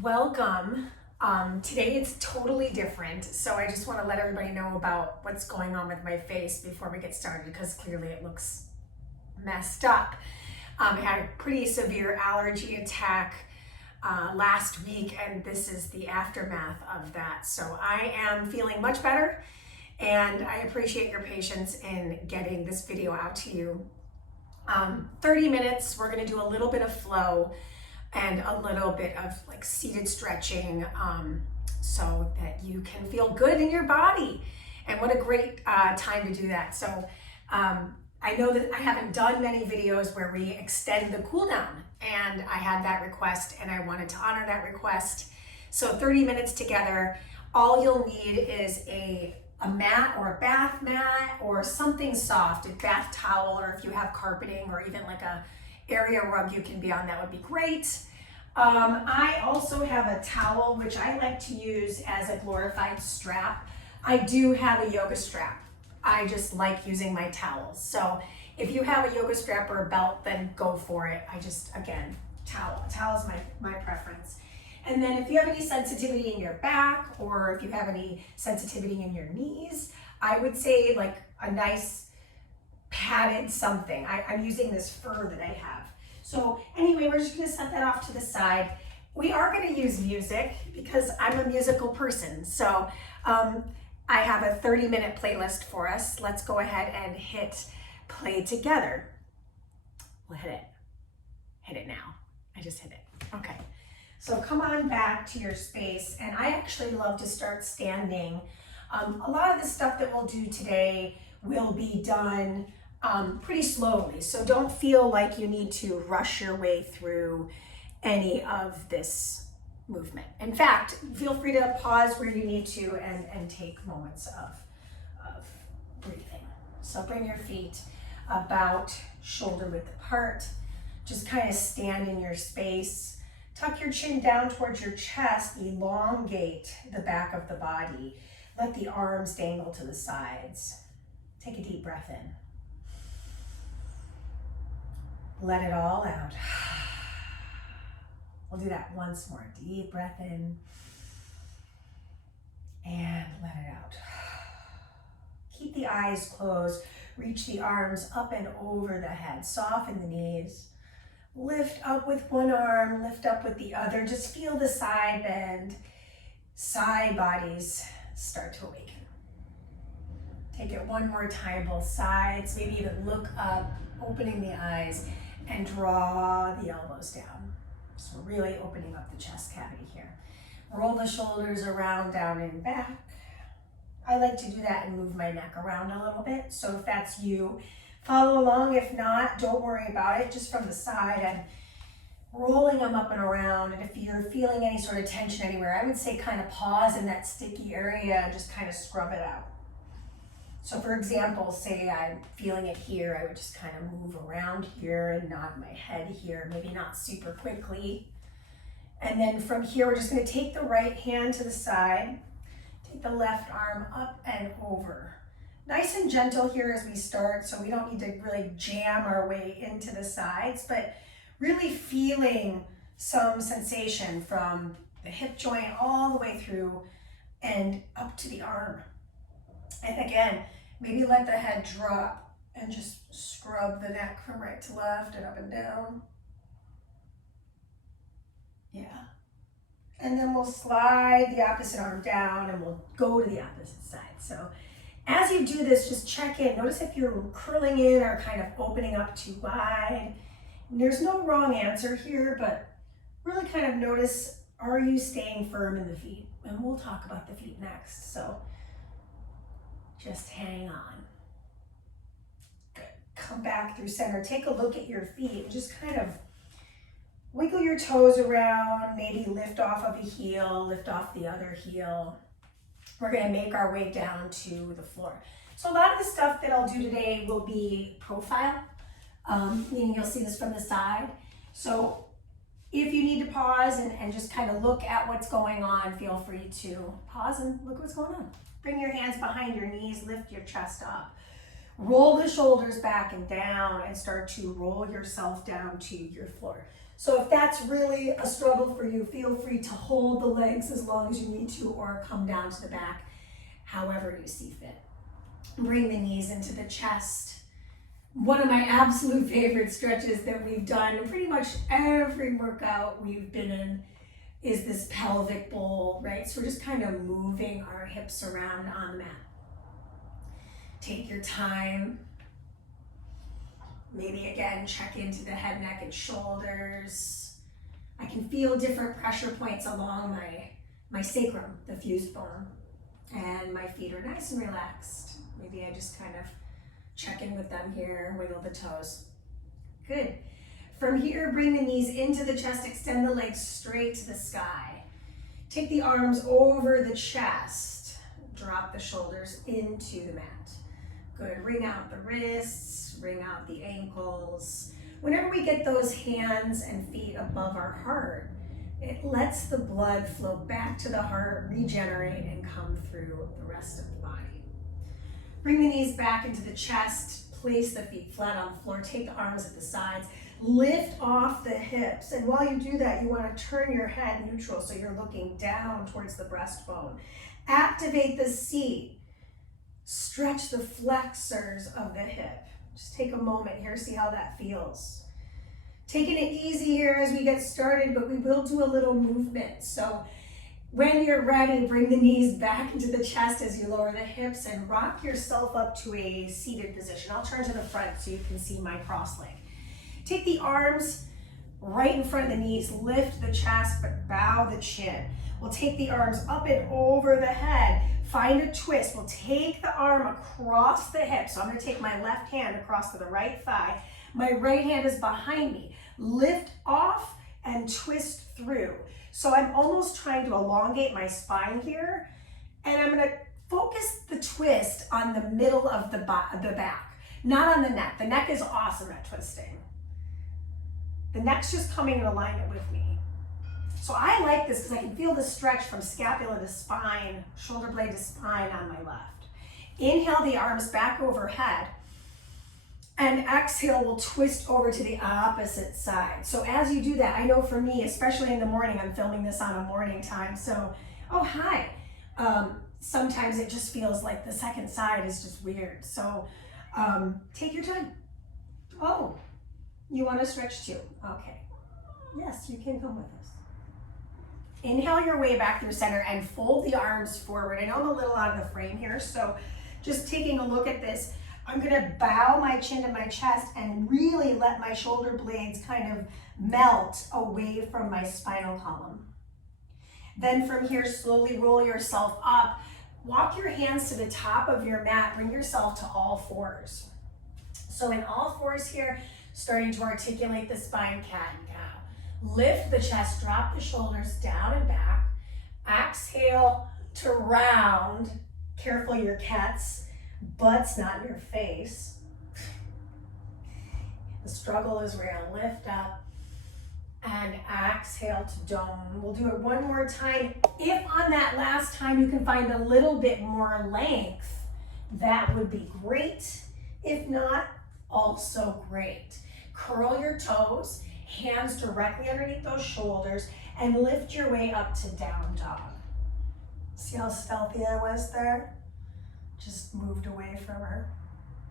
Welcome. Today it's totally different, so I just want to let everybody know about what's going on with my face before we get started because clearly it looks messed up. I had a pretty severe allergy attack last week, and this is the aftermath of that. So I am feeling much better, and I appreciate your patience in getting this video out to you. 30 minutes, we're going to do a little bit of flow and a little bit of like seated stretching so that you can feel good in your body. And what a great time to do that. So I know that I haven't done many videos where we extend the cool down, and I had that request and I wanted to honor that request. So 30 minutes together. All you'll need is a mat or a bath mat or something soft, a bath towel, or if you have carpeting or even like a area rug you can be on, that would be great. I also have a towel, which I like to use as a glorified strap. I do have a yoga strap. I just like using my towels. So if you have a yoga strap or a belt, then go for it. Again, towel is my preference. And then if you have any sensitivity in your back or if you have any sensitivity in your knees, I would say like a nice padded something. I'm using this fur that I have. So anyway, we're just gonna set that off to the side. We are gonna use music because I'm a musical person. So I have a 30-minute playlist for us. Let's go ahead and hit play together. We'll hit it. Hit it now. I just hit it. Okay. So come on back to your space. And I actually love to start standing. A lot of the stuff that we'll do today will be done pretty slowly. So don't feel like you need to rush your way through any of this movement. In fact, feel free to pause where you need to and take moments of breathing. So bring your feet about shoulder width apart. Just kind of stand in your space. Tuck your chin down towards your chest. Elongate the back of the body. Let the arms dangle to the sides. Take a deep breath in. Let it all out. We'll do that once more. Deep breath in and let it out. Keep the eyes closed. Reach the arms up and over the head. Soften the knees. Lift up with one arm, lift up with the other. Just feel the side bend. Side bodies start to awaken. Take it one more time, both sides. Maybe even look up, opening the eyes, and draw the elbows down. So we're really opening up the chest cavity here. Roll the shoulders around, down and back. I like to do that and move my neck around a little bit. So if that's you, follow along. If not, don't worry about it. Just from the side and rolling them up and around. And if you're feeling any sort of tension anywhere, I would say kind of pause in that sticky area and just kind of scrub it out. So for example, say I'm feeling it here, I would just kind of move around here and nod my head here, maybe not super quickly. And then from here, we're just gonna take the right hand to the side, take the left arm up and over. Nice and gentle here as we start, so we don't need to really jam our way into the sides, but really feeling some sensation from the hip joint all the way through and up to the arm. And again, maybe let the head drop and just scrub the neck from right to left and up and down. Yeah. And then we'll slide the opposite arm down and we'll go to the opposite side. So as you do this, just check in. Notice if you're curling in or kind of opening up too wide. And there's no wrong answer here, but really kind of notice, are you staying firm in the feet? And we'll talk about the feet next. So just hang on. Good. Come back through center. Take a look at your feet. Just kind of wiggle your toes around. Maybe lift off of a heel, lift off the other heel. We're going to make our way down to the floor. So a lot of the stuff that I'll do today will be profile, meaning you'll see this from the side. So if you need to pause and just kind of look at what's going on, feel free to pause and look what's going on. Bring your hands behind your knees, lift your chest up. Roll the shoulders back and down and start to roll yourself down to your floor. So if that's really a struggle for you, feel free to hold the legs as long as you need to, or come down to the back, however you see fit. Bring the knees into the chest. One of my absolute favorite stretches that we've done in pretty much every workout we've been in is this pelvic bowl, right? So we're just kind of moving our hips around on the mat. Take your time. Maybe again, check into the head, neck, and shoulders. I can feel different pressure points along my sacrum, the fused bone, and my feet are nice and relaxed. Maybe I just kind of check in with them here, wiggle the toes. Good. From here, bring the knees into the chest, extend the legs straight to the sky. Take the arms over the chest, drop the shoulders into the mat. Good, wring out the wrists, wring out the ankles. Whenever we get those hands and feet above our heart, it lets the blood flow back to the heart, regenerate, and come through the rest of the body. Bring the knees back into the chest, place the feet flat on the floor, take the arms at the sides, lift off the hips. And while you do that, you want to turn your head neutral so you're looking down towards the breastbone. Activate the seat. Stretch the flexors of the hip. Just take a moment here, see how that feels. Taking it easy here as we get started, but we will do a little movement. So when you're ready, bring the knees back into the chest as you lower the hips and rock yourself up to a seated position. I'll turn to the front so you can see my cross leg. Take the arms right in front of the knees, lift the chest, but bow the chin. We'll take the arms up and over the head, find a twist. We'll take the arm across the hip. So I'm gonna take my left hand across to the right thigh. My right hand is behind me. Lift off and twist through. So I'm almost trying to elongate my spine here. And I'm gonna focus the twist on the middle of the back, not on the neck. The neck is awesome at twisting. The neck's just coming in alignment with me. So I like this because I can feel the stretch from scapula to spine, shoulder blade to spine on my left. Inhale the arms back overhead, and exhale, we'll twist over to the opposite side. So as you do that, I know for me, especially in the morning, I'm filming this on a morning time, so, oh, hi. Sometimes it just feels like the second side is just weird. So take your time. Oh, you want to stretch too? Okay. Yes, you can come with us. Inhale your way back through center and fold the arms forward. I know I'm a little out of the frame here, so just taking a look at this, I'm gonna bow my chin to my chest and really let my shoulder blades kind of melt away from my spinal column. Then from here, slowly roll yourself up. Walk your hands to the top of your mat, bring yourself to all fours. So in all fours here, starting to articulate the spine, cat and cow. Lift the chest, drop the shoulders down and back. Exhale to round. Careful your cat's butt's not in your face. The struggle is we're gonna lift up and exhale to dome. We'll do it one more time. If on that last time you can find a little bit more length, that would be great. If not, also great. Curl your toes, hands directly underneath those shoulders, and lift your way up to down dog. See how stealthy I was there? Just moved away from her.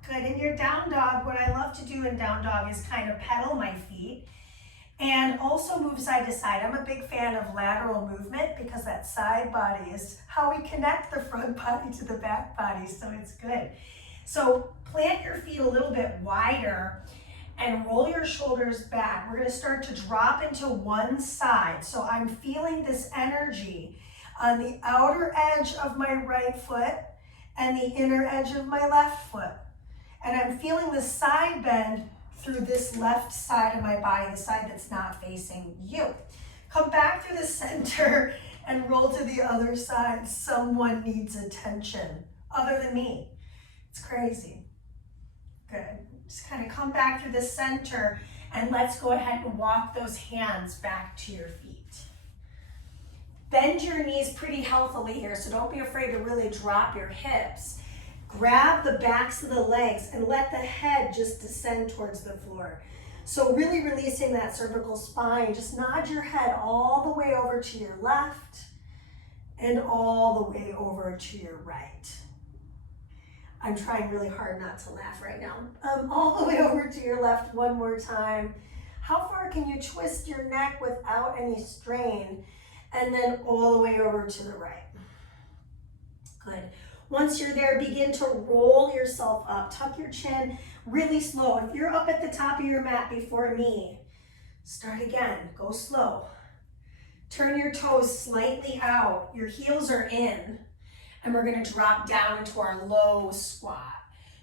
Good, in your down dog, what I love to do in down dog is kind of pedal my feet and also move side to side. I'm a big fan of lateral movement because that side body is how we connect the front body to the back body, so it's good. So plant your feet a little bit wider and roll your shoulders back. We're gonna start to drop into one side. So I'm feeling this energy on the outer edge of my right foot and the inner edge of my left foot. And I'm feeling the side bend through this left side of my body, the side that's not facing you. Come back through the center and roll to the other side. Someone needs attention other than me. It's crazy. Good. Just kind of come back through the center and let's go ahead and walk those hands back to your feet. Bend your knees pretty healthily here, so don't be afraid to really drop your hips. Grab the backs of the legs and let the head just descend towards the floor. So really releasing that cervical spine, just nod your head all the way over to your left and all the way over to your right. I'm trying really hard not to laugh right now. All the way over to your left one more time. How far can you twist your neck without any strain? And then all the way over to the right. Good. Once you're there, begin to roll yourself up. Tuck your chin really slow. If you're up at the top of your mat before me, start again. Go slow. Turn your toes slightly out. Your heels are in. And we're going to drop down into our low squat.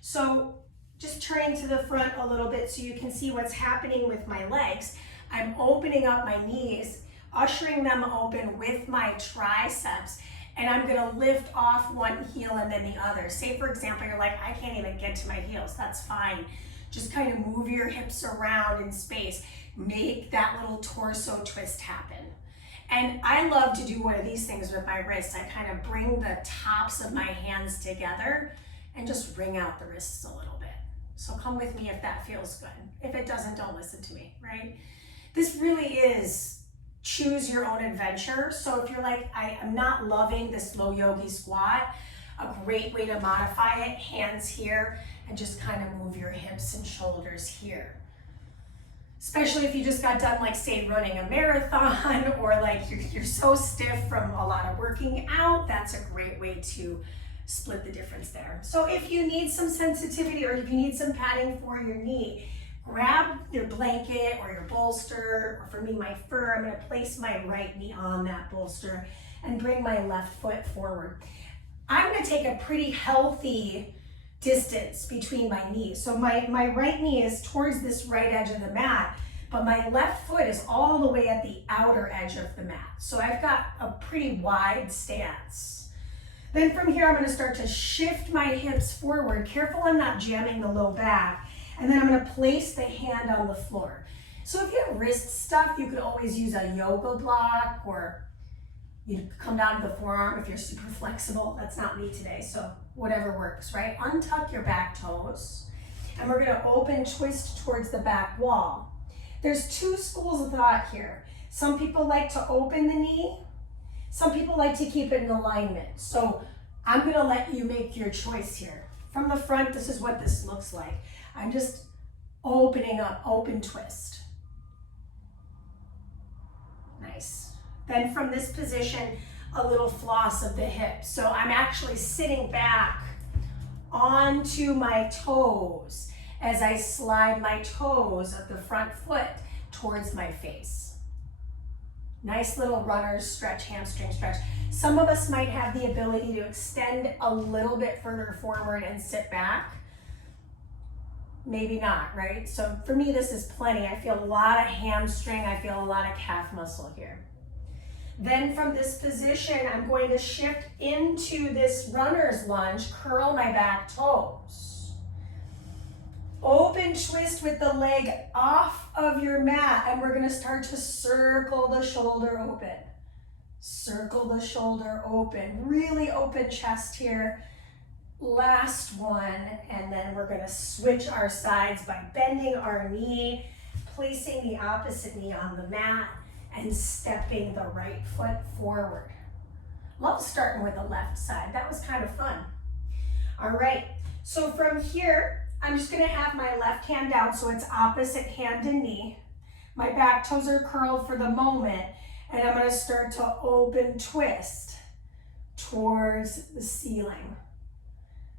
So just turning to the front a little bit so you can see what's happening with my legs. I'm opening up my knees, ushering them open with my triceps, and I'm gonna lift off one heel and then the other. Say for example, you're like, I can't even get to my heels. That's fine. Just kind of move your hips around in space. Make that little torso twist happen. And I love to do one of these things with my wrists. I kind of bring the tops of my hands together and just wring out the wrists a little bit. So come with me if that feels good. If it doesn't, don't listen to me, right? This really is choose your own adventure. So if you're like, I'm not loving this low yogi squat, a great way to modify it, hands here, and just kind of move your hips and shoulders here. Especially if you just got done, like say running a marathon, or like you're so stiff from a lot of working out, that's a great way to split the difference there. So if you need some sensitivity or if you need some padding for your knee, grab your blanket or your bolster, or for me, my fur. I'm gonna place my right knee on that bolster and bring my left foot forward. I'm gonna take a pretty healthy distance between my knees. So my right knee is towards this right edge of the mat, but my left foot is all the way at the outer edge of the mat. So I've got a pretty wide stance. Then from here, I'm gonna start to shift my hips forward. Careful I'm not jamming the low back. And then I'm gonna place the hand on the floor. So if you have wrist stuff, you could always use a yoga block, or you come down to the forearm if you're super flexible. That's not me today, so whatever works, right? Untuck your back toes, and we're gonna open twist towards the back wall. There's two schools of thought here. Some people like to open the knee. Some people like to keep it in alignment. So I'm gonna let you make your choice here. From the front, this is what this looks like. I'm just opening up, open twist. Nice. Then from this position, a little floss of the hips. So I'm actually sitting back onto my toes as I slide my toes of the front foot towards my face. Nice little runner's stretch, hamstring stretch. Some of us might have the ability to extend a little bit further forward and sit back. Maybe not, right? So for me, this is plenty. I feel a lot of hamstring. I feel a lot of calf muscle here. Then from this position, I'm going to shift into this runner's lunge, curl my back toes. Open twist with the leg off of your mat, and we're gonna start to circle the shoulder open. Circle the shoulder open, really open chest here. Last one, and then we're gonna switch our sides by bending our knee, placing the opposite knee on the mat, and stepping the right foot forward. Love starting with the left side. That was kind of fun. All right, so from here, I'm just gonna have my left hand down so it's opposite hand and knee. My back toes are curled for the moment, and I'm gonna start to open twist towards the ceiling.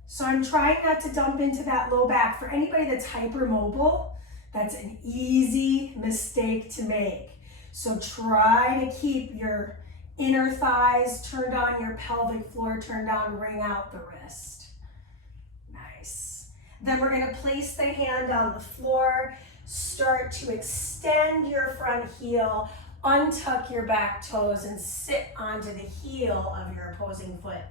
So I'm trying not to dump into that low back. For anybody that's hypermobile, that's an easy mistake to make. So try to keep your inner thighs turned on, your pelvic floor turned on, wring out the wrist. Nice. Then we're gonna place the hand on the floor, start to extend your front heel, untuck your back toes, and sit onto the heel of your opposing foot.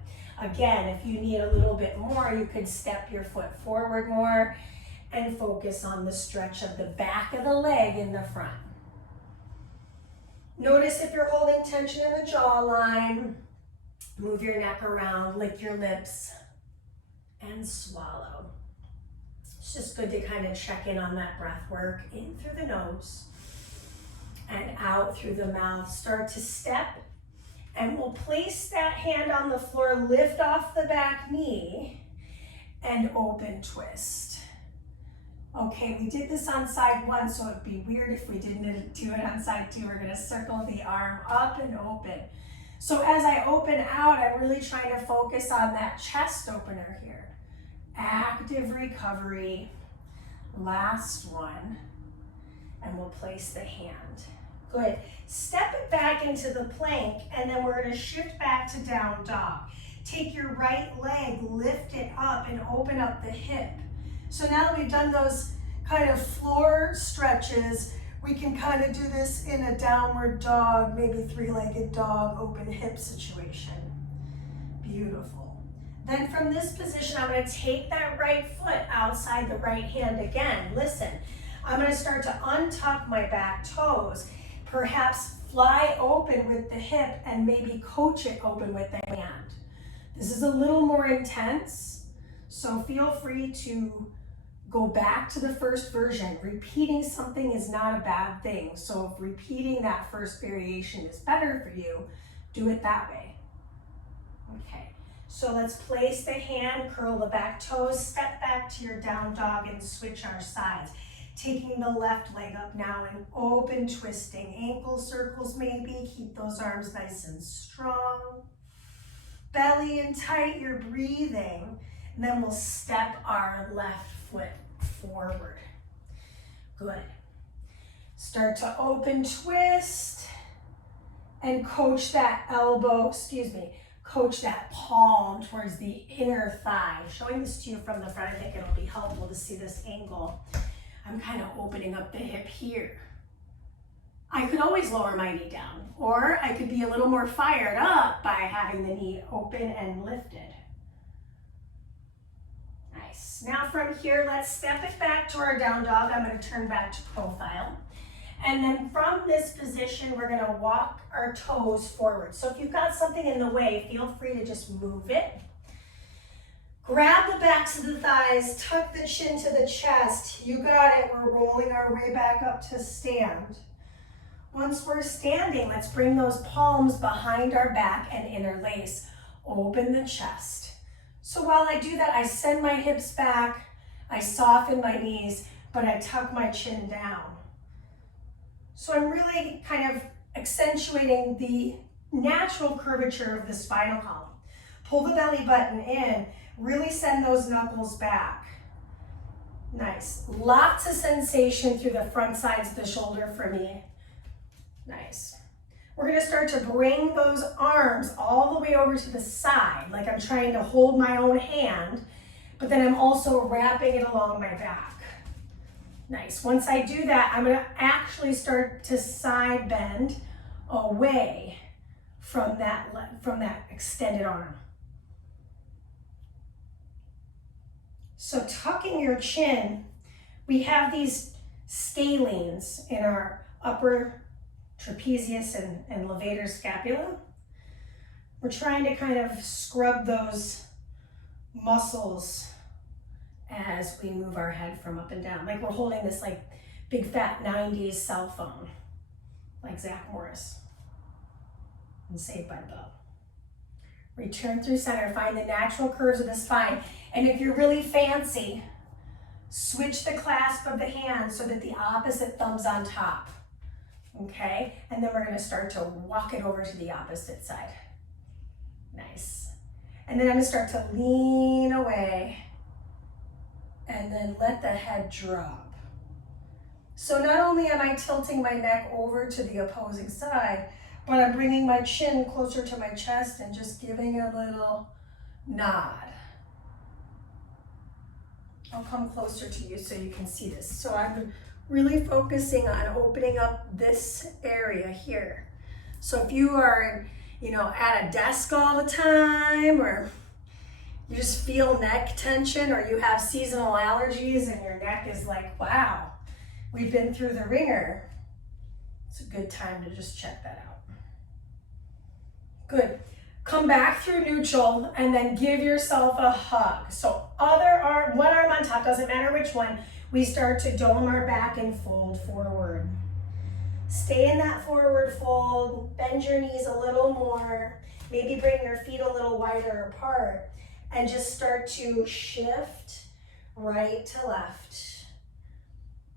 Again, if you need a little bit more, you could step your foot forward more and focus on the stretch of the back of the leg in the front. Notice if you're holding tension in the jawline, move your neck around, lick your lips, and swallow. It's just good to kind of check in on that breath work. In through the nose and out through the mouth. Start to step, and we'll place that hand on the floor, lift off the back knee, and open twist. Okay, we did this on side one, so it'd be weird if we didn't do it on side two. We're gonna circle the arm up and open. So as I open out, I'm really trying to focus on that chest opener here. Active recovery. Last one. And we'll place the hand. Good. Step it back into the plank, and then we're going to shift back to down dog. Take your right leg, lift it up, and open up the hip. So now that we've done those kind of floor stretches, we can kind of do this in a downward dog, maybe three-legged dog, open hip situation. Beautiful. Then from this position, I'm going to take that right foot outside the right hand again. Listen, I'm going to start to untuck my back toes, perhaps fly open with the hip and maybe coach it open with the hand. This is a little more intense, so feel free to go back to the first version. Repeating something is not a bad thing. So if repeating that first variation is better for you, do it that way. Okay, so let's place the hand, curl the back toes, step back to your down dog and switch our sides. Taking the left leg up now and open twisting. Ankle circles maybe, keep those arms nice and strong. Belly in tight, you're breathing. And then we'll step our left foot forward. Good. Start to open twist and coach that elbow, coach that palm towards the inner thigh. Showing this to you from the front, I think it'll be helpful to see this angle. I'm kind of opening up the hip here. I could always lower my knee down, or I could be a little more fired up by having the knee open and lifted. Nice. Now from here, let's step it back to our down dog. I'm going to turn back to profile. And then from this position, we're going to walk our toes forward. So if you've got something in the way, feel free to just move it. Grab the backs of the thighs, tuck the chin to the chest. You got it. We're rolling our way back up to stand. Once we're standing, let's bring those palms behind our back and interlace. Open the chest. So while I do that, I send my hips back, I soften my knees, but I tuck my chin down. So I'm really kind of accentuating the natural curvature of the spinal column. Pull the belly button in, really send those knuckles back. Nice. Lots of sensation through the front sides of the shoulder for me. Nice. We're going to start to bring those arms all the way over to the side, like I'm trying to hold my own hand, but then I'm also wrapping it along my back. Nice. Once I do that, I'm going to actually start to side bend away from that extended arm. So tucking your chin, we have these scalenes in our upper trapezius and levator scapula. We're trying to kind of scrub those muscles as we move our head from up and down. Like we're holding this like big fat 90s cell phone, like Zach Morris in Saved by the Bell. Return through center, find the natural curves of the spine. And if you're really fancy, switch the clasp of the hand so that the opposite thumb's on top. Okay, and then we're going to start to walk it over to the opposite side. Nice. And then I'm going to start to lean away and then let the head drop. So not only am I tilting my neck over to the opposing side, but I'm bringing my chin closer to my chest and just giving a little nod. I'll come closer to you so you can see this. So I'm really focusing on opening up this area here. So if you are, at a desk all the time, or you just feel neck tension, or you have seasonal allergies and your neck is like, wow, we've been through the ringer, it's a good time to just check that out. Good. Come back through neutral and then give yourself a hug. So one arm on top, doesn't matter which one. We start to dome our back and fold forward. Stay in that forward fold, bend your knees a little more, maybe bring your feet a little wider apart, and just start to shift right to left.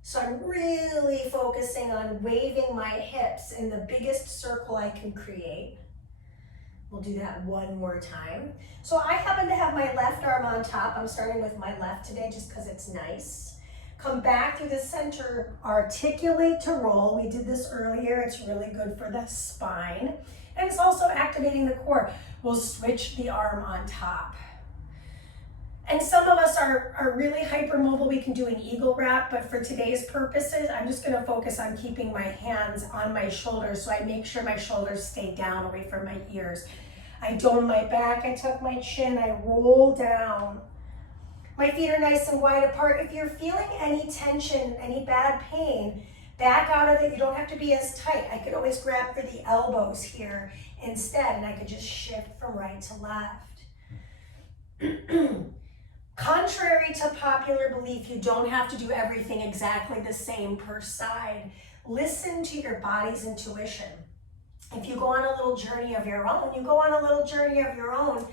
So I'm really focusing on waving my hips in the biggest circle I can create. We'll do that one more time. So I happen to have my left arm on top. I'm starting with my left today just because it's nice. Come back through the center, articulate to roll. We did this earlier. It's really good for the spine. And it's also activating the core. We'll switch the arm on top. And some of us are really hypermobile. We can do an eagle wrap, but for today's purposes, I'm just gonna focus on keeping my hands on my shoulders so I make sure my shoulders stay down away from my ears. I dome my back, I tuck my chin, I roll down. My feet are nice and wide apart. If you're feeling any tension, any bad pain, back out of it. You don't have to be as tight. I could always grab for the elbows here instead, and I could just shift from right to left. Contrary to popular belief, you don't have to do everything exactly the same per side. Listen to your body's intuition. If you go on a little journey of your own, you go on a little journey of your own,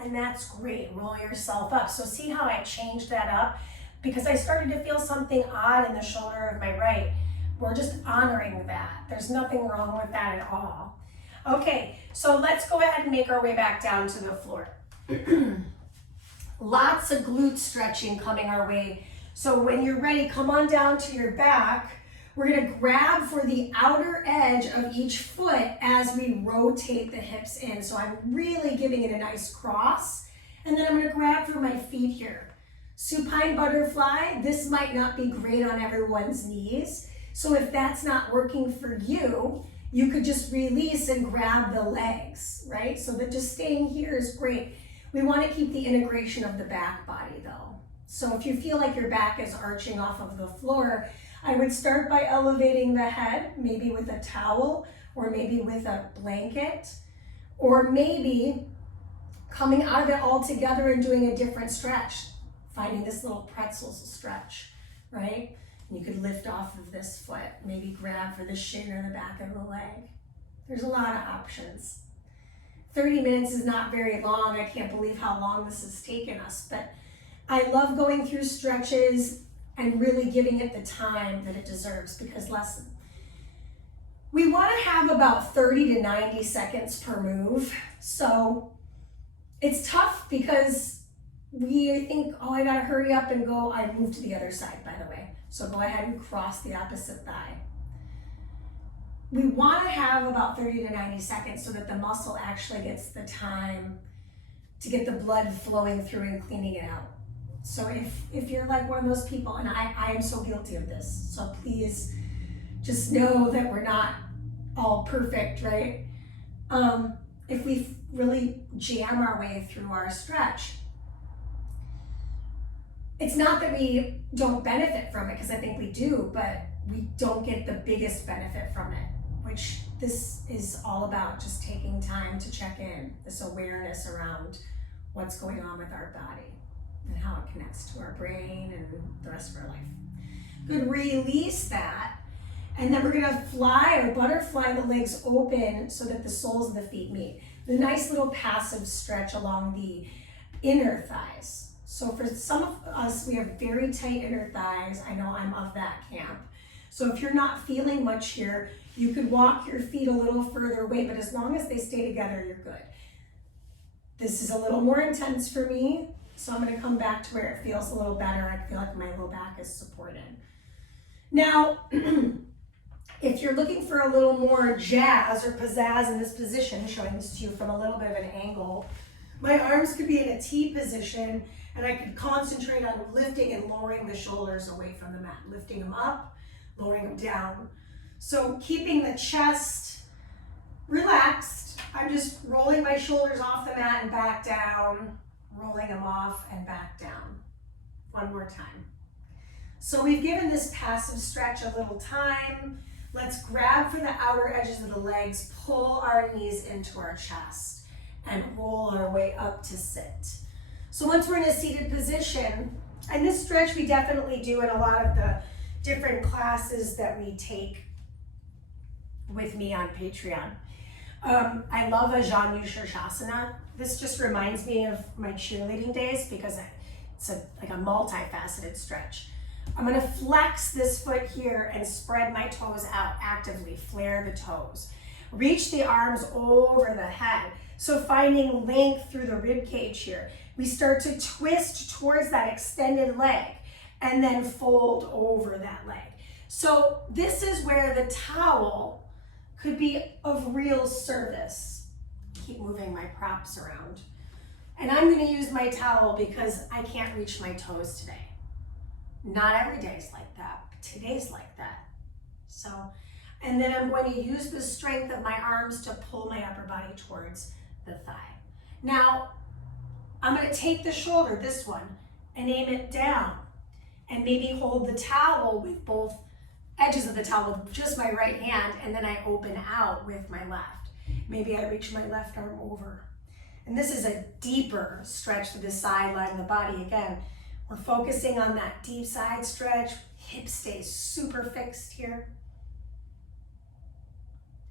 and that's great. Roll yourself up. So see how I changed that up? Because I started to feel something odd in the shoulder of my right. We're just honoring that. There's nothing wrong with that at all. Okay, so let's go ahead and make our way back down to the floor. Lots of glute stretching coming our way. So when you're ready, come on down to your back. We're gonna grab for the outer edge of each foot as we rotate the hips in. So I'm really giving it a nice cross. And then I'm gonna grab for my feet here. Supine butterfly, this might not be great on everyone's knees. So if that's not working for you, you could just release and grab the legs, right? So that just staying here is great. We wanna keep the integration of the back body though. So if you feel like your back is arching off of the floor, I would start by elevating the head, maybe with a towel or maybe with a blanket, or maybe coming out of it all together and doing a different stretch, finding this little pretzel stretch, right? You could lift off of this foot, maybe grab for the shin or the back of the leg. There's a lot of options. 30 minutes is not very long. I can't believe how long this has taken us, but I love going through stretches and really giving it the time that it deserves, because we want to have about 30 to 90 seconds per move. So it's tough because we think, oh, I gotta hurry up and go. I moved to the other side, by the way. So go ahead and cross the opposite thigh. We want to have about 30 to 90 seconds so that the muscle actually gets the time to get the blood flowing through and cleaning it out. So if you're like one of those people, and I am so guilty of this, so please just know that we're not all perfect, right? If we really jam our way through our stretch, it's not that we don't benefit from it, because I think we do, but we don't get the biggest benefit from it, which this is all about, just taking time to check in, this awareness around what's going on with our body and how it connects to our brain and the rest of our life. Good, release that. And then we're gonna fly or butterfly the legs open so that the soles of the feet meet. The nice little passive stretch along the inner thighs. So for some of us, we have very tight inner thighs. I know I'm of that camp. So if you're not feeling much here, you could walk your feet a little further away, but as long as they stay together, you're good. This is a little more intense for me, so I'm gonna come back to where it feels a little better. I feel like my low back is supported. Now, if you're looking for a little more jazz or pizzazz in this position, showing this to you from a little bit of an angle, my arms could be in a T position, and I could concentrate on lifting and lowering the shoulders away from the mat, lifting them up, lowering them down. So keeping the chest relaxed, I'm just rolling my shoulders off the mat and back down, rolling them off and back down. One more time. So we've given this passive stretch a little time. Let's grab for the outer edges of the legs, pull our knees into our chest, and roll our way up to sit. So once we're in a seated position, and this stretch we definitely do in a lot of the different classes that we take with me on Patreon. I love Ajanu Shirshasana. This just reminds me of my cheerleading days because it's like a multifaceted stretch. I'm gonna flex this foot here and spread my toes out actively, flare the toes. Reach the arms over the head. So finding length through the rib cage here. We start to twist towards that extended leg and then fold over that leg. So this is where the towel could be of real service. Keep moving my props around. And I'm gonna use my towel because I can't reach my toes today. Not every day's like that, but today's like that. So, and then I'm going to use the strength of my arms to pull my upper body towards the thigh. Now, I'm gonna take the shoulder, this one, and aim it down. And maybe hold the towel with both edges of the towel with just my right hand, and then I open out with my left. Maybe I reach my left arm over. And this is a deeper stretch for the side line of the body. Again, we're focusing on that deep side stretch. Hip stays super fixed here.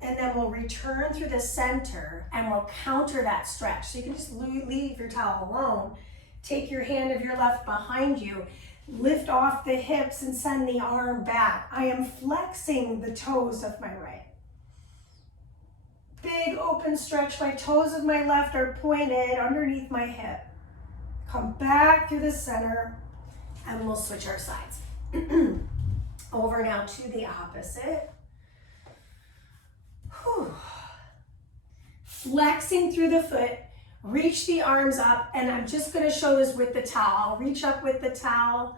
And then we'll return through the center and we'll counter that stretch. So you can just leave your towel alone. Take your hand of your left behind you, lift off the hips and send the arm back. I am flexing the toes of my right. Big open stretch. My toes of my left are pointed underneath my hip. Come back through the center and we'll switch our sides. Over now to the opposite. Whew. Flexing through the foot, reach the arms up, and I'm just gonna show this with the towel. I'll reach up with the towel.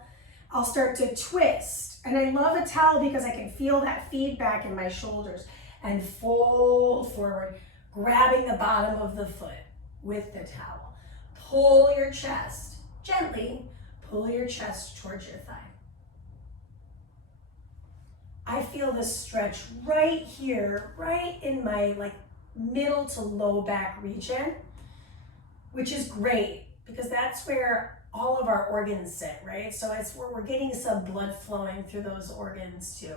I'll start to twist. And I love a towel because I can feel that feedback in my shoulders and fold forward, grabbing the bottom of the foot with the towel. Pull your chest, gently pull your chest towards your thigh. I feel this stretch right here, right in my middle to low back region, which is great because that's where all of our organs sit, right? So it's where we're getting some blood flowing through those organs too.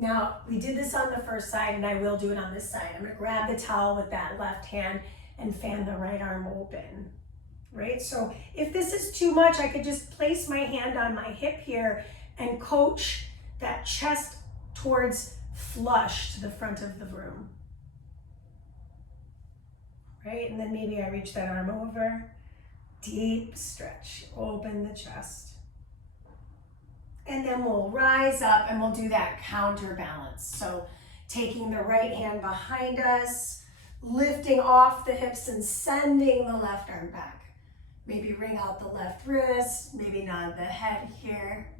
Now, we did this on the first side and I will do it on this side. I'm gonna grab the towel with that left hand and fan the right arm open, right? So if this is too much, I could just place my hand on my hip here and coach that chest towards flush to the front of the room, right? And then maybe I reach that arm over, deep stretch, open the chest. And then we'll rise up and we'll do that counterbalance. So taking the right hand behind us, lifting off the hips and sending the left arm back. Maybe wring out the left wrist, maybe nod the head here.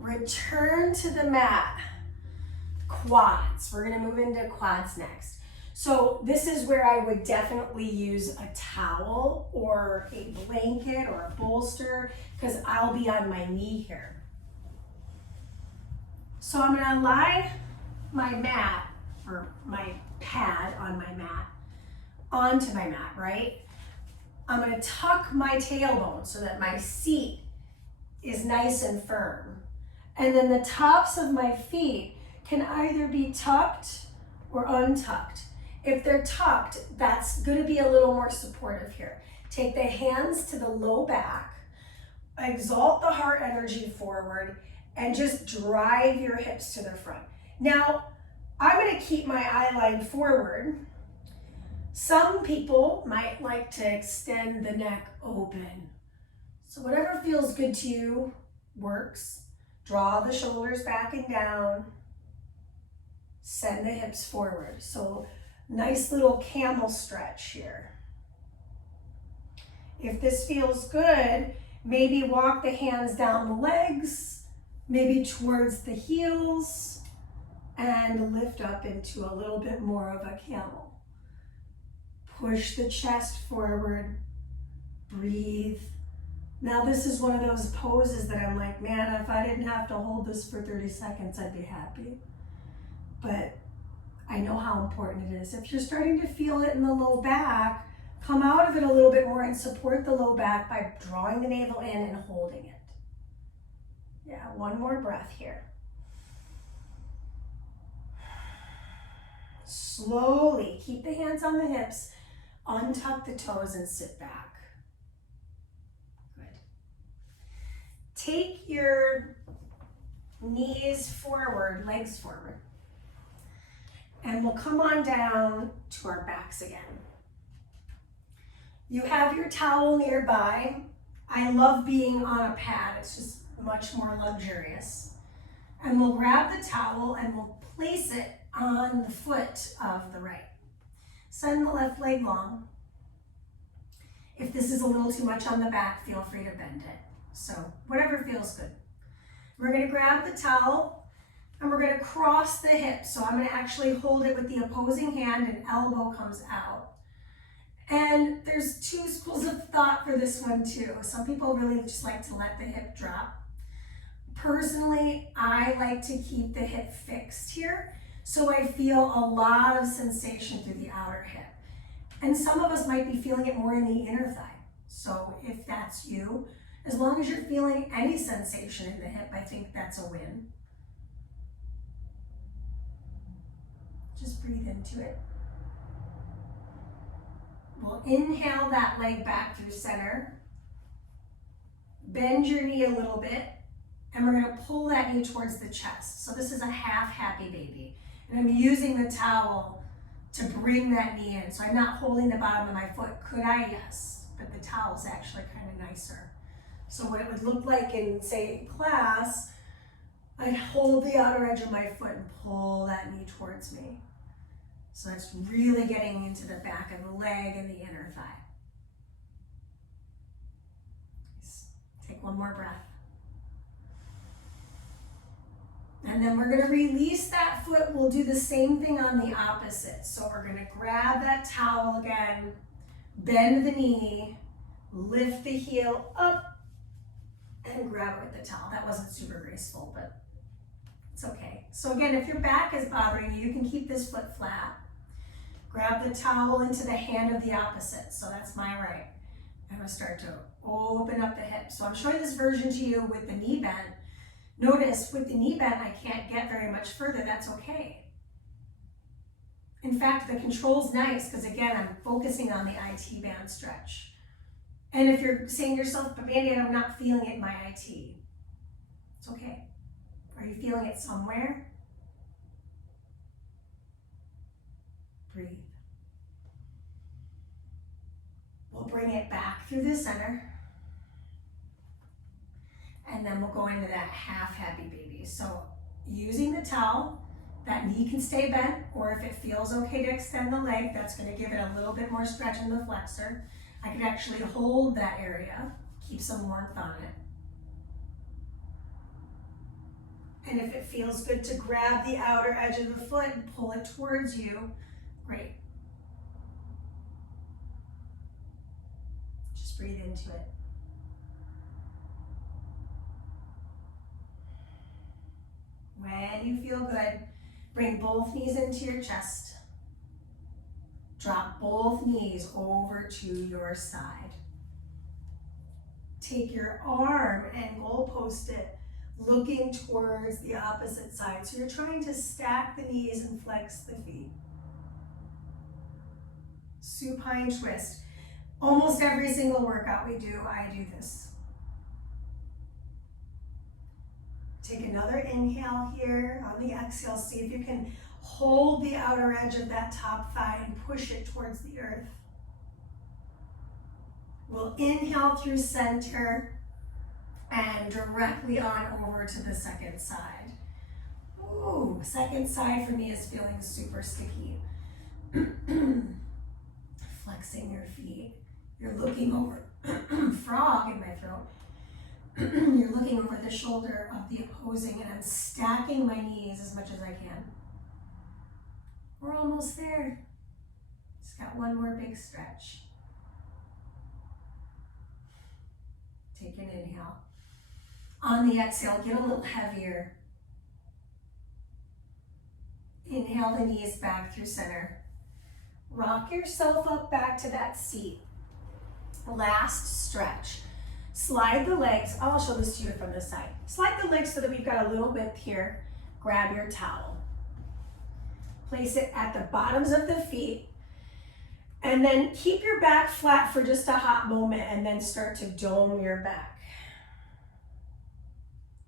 Return to the mat. Quads. We're gonna move into quads next. So this is where I would definitely use a towel or a blanket or a bolster because I'll be on my knee here. So I'm gonna lie my mat or my pad on my mat onto my mat, right? I'm gonna tuck my tailbone so that my seat is nice and firm. And then the tops of my feet can either be tucked or untucked. If they're tucked, that's gonna be a little more supportive here. Take the hands to the low back, exalt the heart energy forward, and just drive your hips to the front. Now, I'm gonna keep my eye line forward. Some people might like to extend the neck open. So whatever feels good to you works. Draw the shoulders back and down. Send the hips forward. So nice little camel stretch here. If this feels good, maybe walk the hands down the legs, maybe towards the heels, and lift up into a little bit more of a camel. Push the chest forward, breathe. Now this is one of those poses that I'm like, man, if I didn't have to hold this for 30 seconds, I'd be happy. But I know how important it is. If you're starting to feel it in the low back, Come out of it a little bit more and support the low back by drawing the navel in and holding it. Yeah, one more breath here. Slowly, keep the hands on the hips, untuck the toes and sit back. Good. Take your knees forward, legs forward. And we'll come on down to our backs again. You have your towel nearby. I love being on a pad. It's just much more luxurious. And we'll grab the towel and we'll place it on the foot of the right. Send the left leg long. If this is a little too much on the back, feel free to bend it. So whatever feels good. We're gonna grab the towel and we're gonna cross the hips. So I'm gonna actually hold it with the opposing hand and elbow comes out. And there's two schools of thought for this one too. Some people really just like to let the hip drop. Personally, I like to keep the hip fixed here, so I feel a lot of sensation through the outer hip. And some of us might be feeling it more in the inner thigh. So if that's you, as long as you're feeling any sensation in the hip, I think that's a win. Just breathe into it. We'll inhale that leg back through center. Bend your knee a little bit. And we're gonna pull that knee towards the chest. So this is a half happy baby. And I'm using the towel to bring that knee in. So I'm not holding the bottom of my foot. Could I? Yes. But the towel's actually kind of nicer. So what it would look like in, say, class, I'd hold the outer edge of my foot and pull that knee towards me. So that's really getting into the back of the leg and the inner thigh. Take one more breath. And then we're gonna release that foot. We'll do the same thing on the opposite. So we're gonna grab that towel again, bend the knee, lift the heel up, and grab it with the towel. That wasn't super graceful, but it's okay. So again, if your back is bothering you, you can keep this foot flat. Grab the towel into the hand of the opposite. So that's my right. I'm gonna start to open up the hips. So I'm showing this version to you with the knee bent. Notice with the knee bent, I can't get very much further. That's okay. In fact, the control's nice because again, I'm focusing on the IT band stretch. And if you're saying to yourself, but Mandy, I'm not feeling it in my IT, it's okay. Are you feeling it somewhere? Breathe. We'll bring it back through the center. And then we'll go into that half happy baby. So using the towel, that knee can stay bent, or if it feels okay to extend the leg, that's gonna give it a little bit more stretch in the flexor. I could actually hold that area, keep some warmth on it. And if it feels good to grab the outer edge of the foot and pull it towards you, great. Just breathe into it. When you feel good, bring both knees into your chest. Drop both knees over to your side. Take your arm and goalpost it, looking towards the opposite side. So you're trying to stack the knees and flex the feet. Supine twist. Almost every single workout we do, I do this. Take another inhale here. On the exhale, see if you can hold the outer edge of that top thigh and push it towards the earth. We'll inhale through center and directly on over to the second side. Ooh, second side for me is feeling super sticky. Flexing your feet. You're looking over, frog in my throat. You're looking over the shoulder of the opposing, and I'm stacking my knees as much as I can. We're almost there. Just got one more big stretch. Take an inhale. On the exhale, get a little heavier. Inhale the knees back through center. Rock yourself up back to that seat. Last stretch. Slide the legs. I'll show this to you from the side. Slide the legs so that we've got a little width here. Grab your towel. Place it at the bottoms of the feet. And then keep your back flat for just a hot moment and then start to dome your back.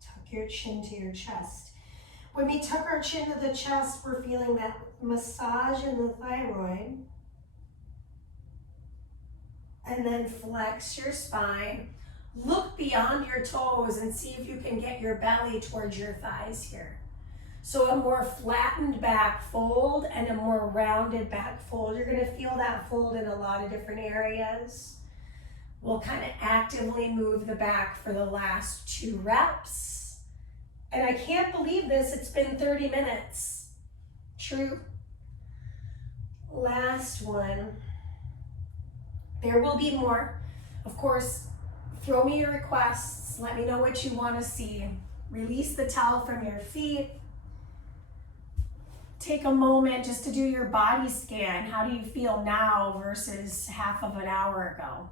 Tuck your chin to your chest. When we tuck our chin to the chest, we're feeling that massage in the thyroid. And then flex your spine. Look beyond your toes and see if you can get your belly towards your thighs here. So a more flattened back fold and a more rounded back fold. You're gonna feel that fold in a lot of different areas. We'll kind of actively move the back for the last 2 reps. And I can't believe this, it's been 30 minutes. True. Last one. There will be more. Of course, throw me your requests. Let me know what you want to see. Release the towel from your feet. Take a moment just to do your body scan. How do you feel now versus half of an hour ago?